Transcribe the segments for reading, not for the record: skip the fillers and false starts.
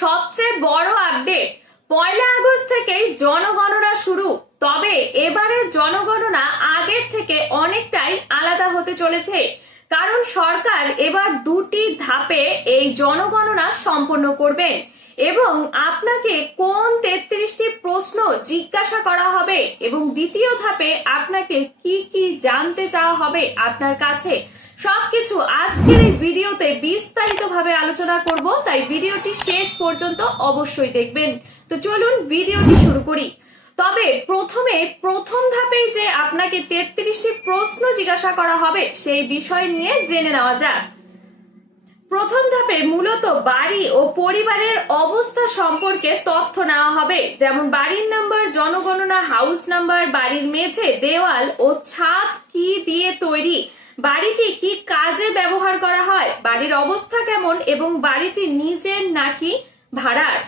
সবচেয়ে বড় update, 1 August থেকেই জনগণনা শুরু। তবে এবারের জনগণনা আগের থেকে অনেকটাই আলাদা হতে চলেছে, কারণ সরকার এবার 2টি ধাপে এই জনগণনা সম্পন্ন করবেন এবং আপনাকে কোন 33টি প্রশ্ন জিজ্ঞাসা করা হবে এবং দ্বিতীয় ধাপে আপনাকে কি কি জানতে চাওয়া হবে আপনার কাছে, সবকিছু আজকের এই ভিডিওতে বিস্তারিতভাবে আলোচনা করব। তাই ভিডিওটি শেষ পর্যন্ত অবশ্যই দেখবেন। তো চলুন ভিডিওটি শুরু করি। তবে প্রথমে প্রথম ধাপেই যে আপনাকে 33টি প্রশ্ন জিজ্ঞাসা করা হবে সেই বিষয় নিয়ে জেনে নেওয়া যাক। প্রথম ধাপে মূলত বাড়ি ও পরিবারের অবস্থা সম্পর্কে তথ্য নেওয়া হবে, যেমন বাড়ির নাম্বার, জনগণনা হাউস নাম্বার, বাড়ির মেঝে, দেওয়াল ও ছাদ কি দিয়ে তৈরি, বাড়িটি কি কাজে ব্যবহার করা হয়, বাড়ির অবস্থা কেমন এবং বাড়িটি নিজের নাকি ভাড়ার।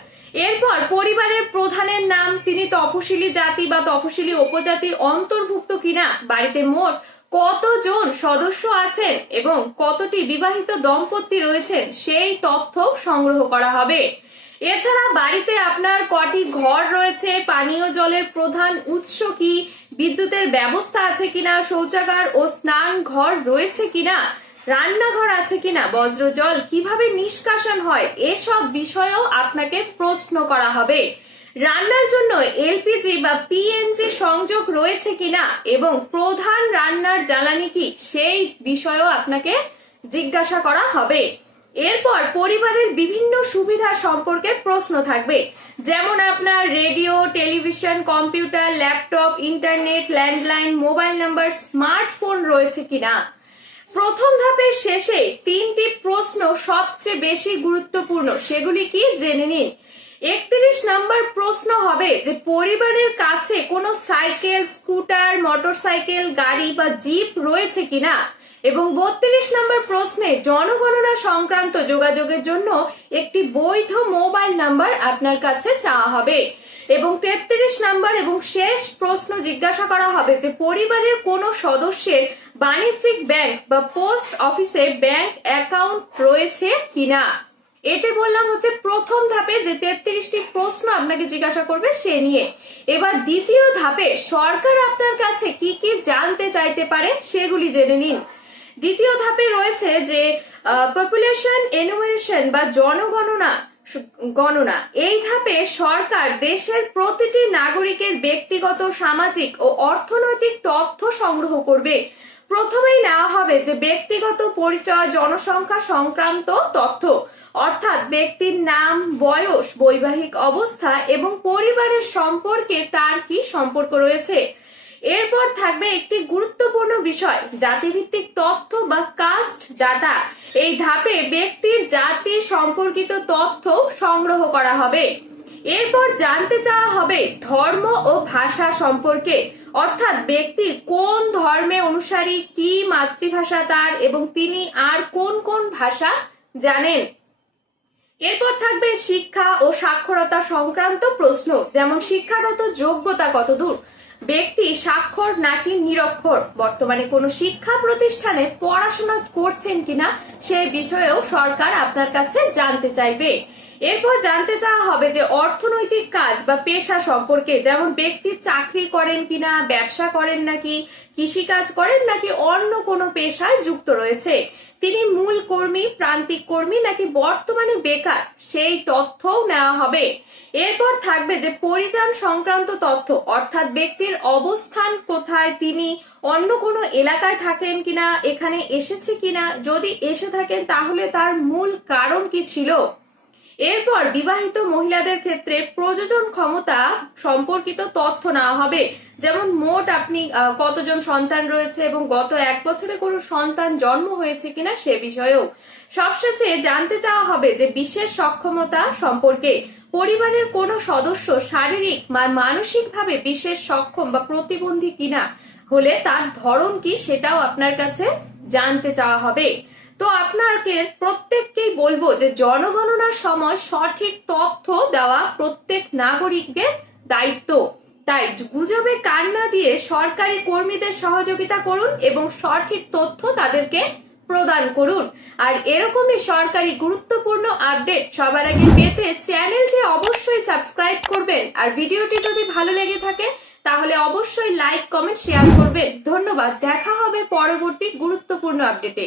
এরপর পরিবারের প্রধানের নাম, তিনি তপশিলি জাতি বা তপশিলি উপজাতির অন্তর্ভুক্ত কিনা, বাড়িতে মোট কতজন সদস্য আছেন এবং কতটি বিবাহিত দম্পতি রয়েছেন সেই তথ্য সংগ্রহ করা হবে। এছাড়া বাড়িতে আপনার কটি ঘর রয়েছে, পানীয় জলের প্রধান উৎস কি, বিদ্যুতের ব্যবস্থা আছে কিনা, শৌচাগার ও স্নান ঘর রয়েছে কিনা, রান্নাঘর আছে কিনা, বজ্র জল কিভাবে নিষ্কাশন হয়, এসব বিষয়েও আপনাকে প্রশ্ন করা হবে। রান্নার জন্য এলপিজি বা পিএনজি সংযোগ রয়েছে কিনা এবং প্রধান রান্নার জ্বালানি কি, সেই বিষয়েও আপনাকে জিজ্ঞাসা করা হবে। এরপর পরিবারের বিভিন্ন সুবিধা সম্পর্কে প্রশ্ন থাকবে, যেমন আপনার radio, television, computer, laptop, internet, landline, mobile number, smartphone রয়েছে কিনা। প্রথম ধাপের শেষে 3টি প্রশ্ন সবচেয়ে বেশি গুরুত্বপূর্ণ, সেগুলি কি জেনে নিন। 31 নম্বর প্রশ্ন হবে যে পরিবারের কাছে কোনো সাইকেল, স্কুটার, মোটরসাইকেল, গাড়ি বা জিপ রয়েছে কিনা এবং 32 নম্বর প্রশ্নে জনগণনা সংক্রান্ত যোগাযোগের জন্য একটি বৈধ মোবাইল নাম্বার আপনার কাছে চাওয়া হবে এবং 33 নম্বর এবং শেষ প্রশ্ন জিজ্ঞাসা করা হবে যে পরিবারের কোনো সদস্যের বাণিজ্যিক ব্যাংক বা পোস্ট অফিসে ব্যাংক অ্যাকাউন্ট রয়েছে কিনা। এটা বললাম হচ্ছে প্রথম ধাপে যে 33টি প্রশ্ন আপনাকে জিজ্ঞাসা করবে সে নিয়ে। এবার দ্বিতীয় ধাপে সরকার আপনার কাছে কি কি জানতে চাইতে পারে সেগুলি জেনে নিন। দ্বিতীয় ধাপে রয়েছে যে পপুলেশন এনুমারেশন বা জনগণনা গণনা। এই ধাপে সরকার দেশের প্রতিটি নাগরিকের ব্যক্তিগত, সামাজিক ও অর্থনৈতিক তথ্য সংগ্রহ করবে। প্রথমেই নেওয়া হবে যে ব্যক্তিগত পরিচয়, জনসংখ্যা সংক্রান্ত তথ্য, অর্থাৎ ব্যক্তির নাম, বয়স, বৈবাহিক অবস্থা এবং পরিবারের সম্পর্কে তার কি সম্পর্ক রয়েছে। এরপর থাকবে একটি গুরুত্বপূর্ণ বিষয়, জাতিভিত্তিক তথ্য বা কাস্ট ডাটা। এই ধাপে ব্যক্তির জাতি সম্পর্কিত তথ্য সংগ্রহ করা হবে। এরপর জানতে চাওয়া হবে ধর্ম ও ভাষা সম্পর্কে, অর্থাৎ ব্যক্তি কোন ধর্মে অনুসারী, কি মাতৃভাষা তার এবং তিনি আর কোন কোন ভাষা জানেন। এরপর থাকবে শিক্ষা ও সাক্ষরতা সংক্রান্ত প্রশ্ন, যেমন শিক্ষাগত যোগ্যতা কতদূর, ব্যক্তি সাক্ষর নাকি নিরক্ষর, বর্তমানে কোনো শিক্ষা প্রতিষ্ঠানে পড়াশোনা করছেন কিনা সেই বিষয়েও সরকার আপনার কাছে জানতে চাইবে। এরপর জানতে চাওয়া হবে যে অর্থনৈতিক কাজ বা পেশা সম্পর্কে, যেমন ব্যক্তি চাকরি করেন কিনা, ব্যবসা করেন নাকি, কৃষিকাজ করেন নাকি অন্য কোনো পেশায় যুক্ত রয়েছে, তিনি মূল কর্মী, প্রান্তিক কর্মী নাকি বর্তমানে বেকার, সেই তথ্যও নেওয়া হবে। এরপর থাকবে যে পরিযান সংক্রান্ত তথ্য, অর্থাৎ ব্যক্তির অবস্থান কোথায়, তিনি অন্য কোনো এলাকায় থাকেন কিনা, এখানে এসেছে কিনা, যদি এসে থাকেন তাহলে তার মূল কারণ কি ছিল। এরপর বিবাহিত মহিলাদের ক্ষেত্রে প্রজনন ক্ষমতা সম্পর্কিত তথ্য নেওয়া হবে, যেমন মোট আপনি কতজন সন্তান রয়েছে এবং গত 1 বছরে কোনো সন্তান জন্ম হয়েছে কিনা সে বিষয়েও। সবশেষে জানতে চাওয়া হবে যে বিশেষ সক্ষমতা সম্পর্কে, পরিবারের কোনো সদস্য শারীরিক বা মানসিকভাবে বিশেষ সক্ষম বা প্রতিবন্ধী কিনা হলে তার ধরন কি সেটাও আপনার কাছে জানতে চাওয়া হবে। তো আপনাকে প্রত্যেককেই বলবো যে জনগণনার সময় সঠিক তথ্য দেওয়া প্রত্যেক নাগরিকের দায়িত্ব। তাই গুজবে কান না দিয়ে সরকারি কর্মীদের সহযোগিতা করুন এবং সঠিক তথ্য তাদেরকে প্রদান করুন। আর এরকমই সরকারি গুরুত্বপূর্ণ আপডেট সবার আগে পেতে চ্যানেলটি অবশ্যই সাবস্ক্রাইব করবেন। আর ভিডিওটি যদি ভালো লেগে থাকে তাহলে অবশ্যই লাইক, কমেন্ট, শেয়ার করবেন। ধন্যবাদ। দেখা হবে পরবর্তী গুরুত্বপূর্ণ আপডেটে।